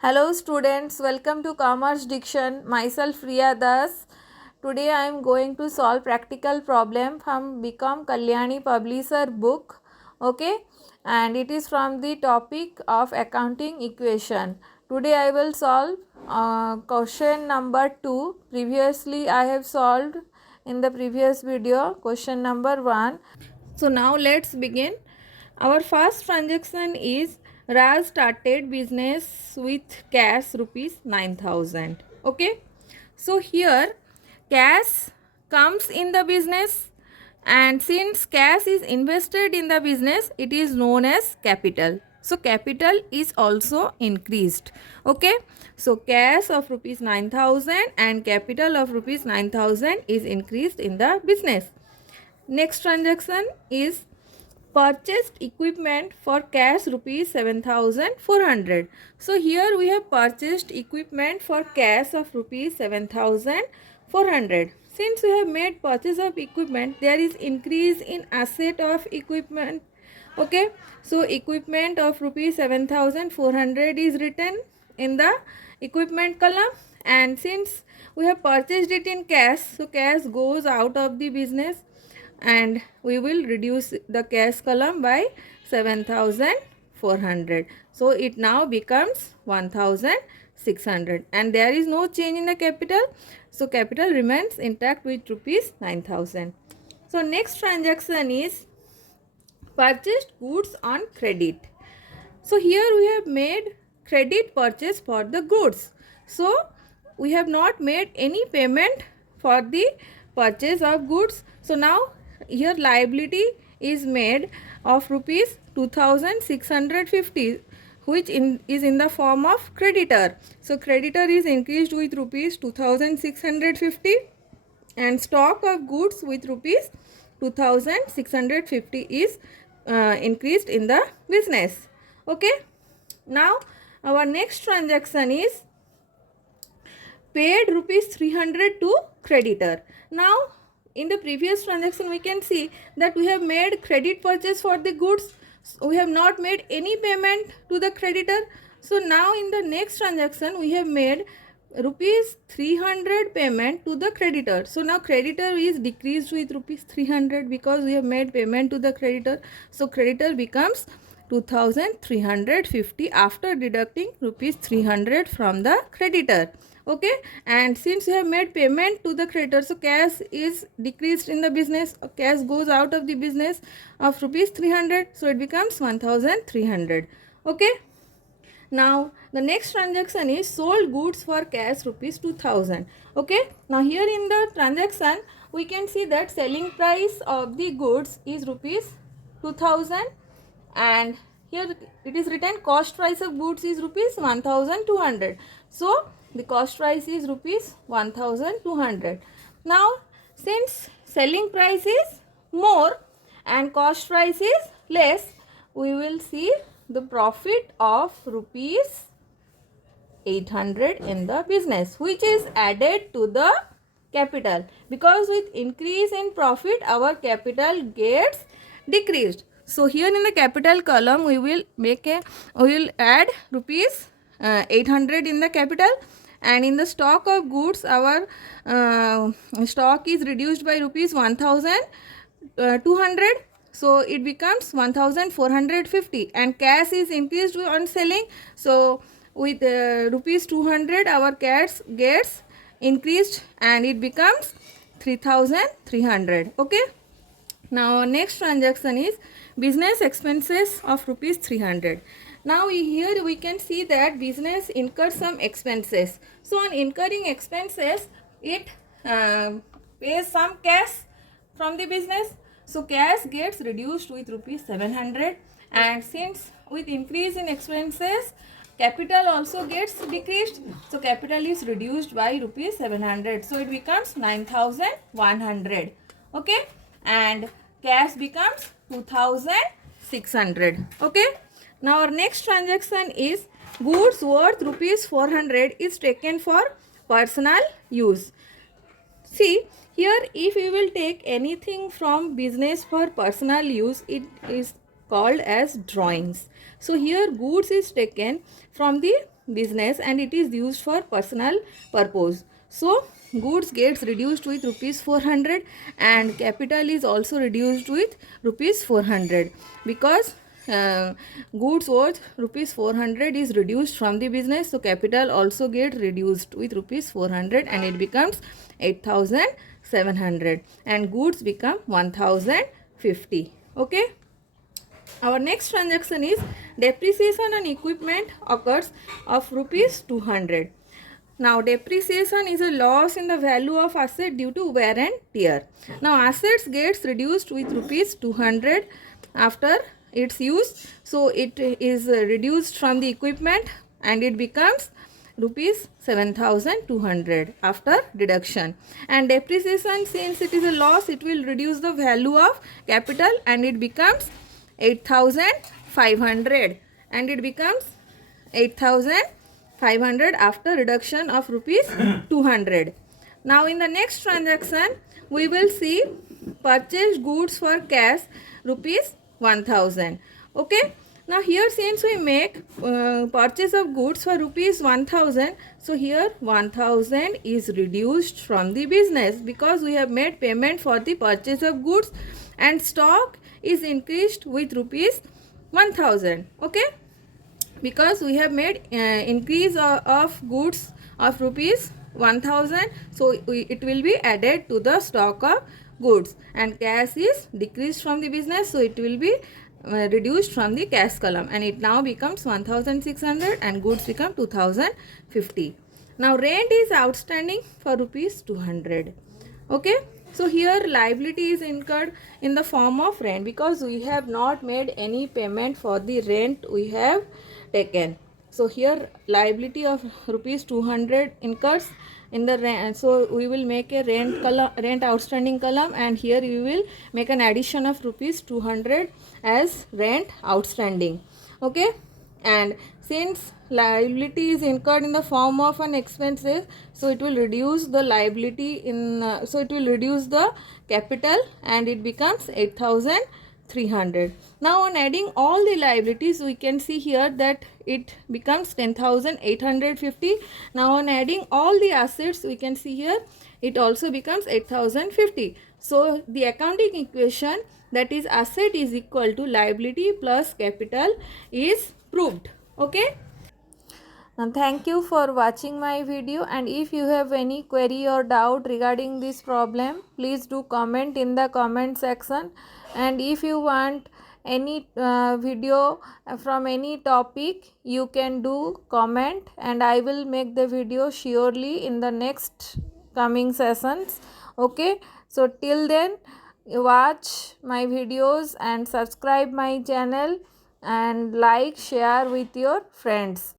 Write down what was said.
Hello students, welcome to Commerce Diction. Myself Riya Das. Today I am going to solve practical problem from bcom Kalyani publisher book. Okay, and it is from the topic of accounting equation. Today I will solve question number 2. Previously I have solved in the previous video question number 1. So now let's begin. Our first transaction is Raj started business with cash rupees 9,000. Okay. So here cash comes in the business, and since cash is invested in the business, it is known as capital. So capital is also increased. Okay. So cash of rupees 9,000 and capital of rupees 9,000 is increased in the business. Next transaction is purchased equipment for cash rupees 7,400. So here we have purchased equipment for cash of rupees 7,400. Since we have made purchase of equipment, there is increase in asset of equipment. Okay, so equipment of rupees 7,400 is written in the equipment column, and since we have purchased it in cash, so cash goes out of the business, and we will reduce the cash column by 7,400. So it now becomes 1,600, and there is no change in the capital. So capital remains intact with rupees 9,000. So next transaction is purchased goods on credit. So here we have made credit purchase for the goods. So we have not made any payment for the purchase of goods. So now here liability is made of rupees 2,650, which is in the form of creditor. So creditor is increased with rupees 2,650, and stock of goods with rupees 2,650 is increased in the business. Okay. Now our next transaction is paid rupees 300 to creditor. Now in the previous transaction we can see that we have made credit purchase for the goods. We have not made any payment to the creditor. So now in the next transaction we have made rupees 300 payment to the creditor. So now creditor is decreased with rupees 300 because we have made payment to the creditor. So creditor becomes 2,350 after deducting rupees 300 from the creditor. Okay, and since we have made payment to the creditor, so cash is decreased in the business, cash goes out of the business of rupees 300, so it becomes 1,300. Okay. Now the next transaction is sold goods for cash rupees 2,000. Okay, now here in the transaction we can see that selling price of the goods is rupees 2,000, and here it is written cost price of goods is rupees 1,200. So the cost price is rupees 1,200. Now since selling price is more and cost price is less, we will see the profit of rupees 800 in the business, which is added to the capital, because with increase in profit our capital gets decreased. So here in the capital column we will add rupees 800 in the capital, and in the stock of goods our stock is reduced by rupees 1,200. So it becomes 1,450, and cash is increased on selling. So with rupees 200 our cash gets increased and it becomes 3,300. Okay. Now next transaction is business expenses of rupees 300. Now here we can see that business incurs some expenses. So on incurring expenses, it pays some cash from the business. So cash gets reduced with rupees 700, and since with increase in expenses capital also gets decreased, so capital is reduced by rupees 700, so it becomes 9,100. Okay, and cash becomes 2,600. Okay. Now our next transaction is goods worth rupees 400 is taken for personal use. See here, if we will take anything from business for personal use, it is called as drawings. So here goods is taken from the business and it is used for personal purpose. So goods gets reduced with rupees 400 and capital is also reduced with rupees 400 because goods worth rupees 400 is reduced from the business, so capital also get reduced with rupees 400 and it becomes 8700 and goods become 1050. Okay. Our next transaction is depreciation on equipment occurs of rupees 200. Now depreciation is a loss in the value of asset due to wear and tear. Now assets gets reduced with rupees 200 after its use. So it is reduced from the equipment and it becomes rupees 7200 after deduction. And depreciation, since it is a loss, it will reduce the value of capital and it becomes 8500 and it becomes 8500 after reduction of rupees 200. Now in the next transaction we will see purchase goods for cash rupees 1000. Okay. Now here since we make purchase of goods for rupees 1000, so here 1000 is reduced from the business because we have made payment for the purchase of goods and stock is increased with rupees 1000. Okay, because we have made increase of goods of rupees 1000, so it will be added to the stock of goods and cash is decreased from the business, so it will be reduced from the cash column and it now becomes 1600 and goods become 2050. Now rent is outstanding for rupees 200. Okay, so here liability is incurred in the form of rent because we have not made any payment for the rent we have taken. So here liability of rupees 200 incurs in the rent, so we will make a rent column, rent outstanding column, and here we will make an addition of rupees 200 as rent outstanding. Okay, and since liability is incurred in the form of an expenses, so it will reduce the liability in so it will reduce the capital and it becomes 8300. Now on adding all the liabilities we can see here that it becomes 10850. Now on adding all the assets we can see here it also becomes 8050. So the accounting equation, that is asset is equal to liability plus capital, is proved. Okay. Thank you for watching my video, and if you have any query or doubt regarding this problem, please do comment in the comment section. And if you want any video from any topic, you can do comment and I will make the video surely in the next coming sessions. Okay, so till then watch my videos and subscribe my channel and like, share with your friends.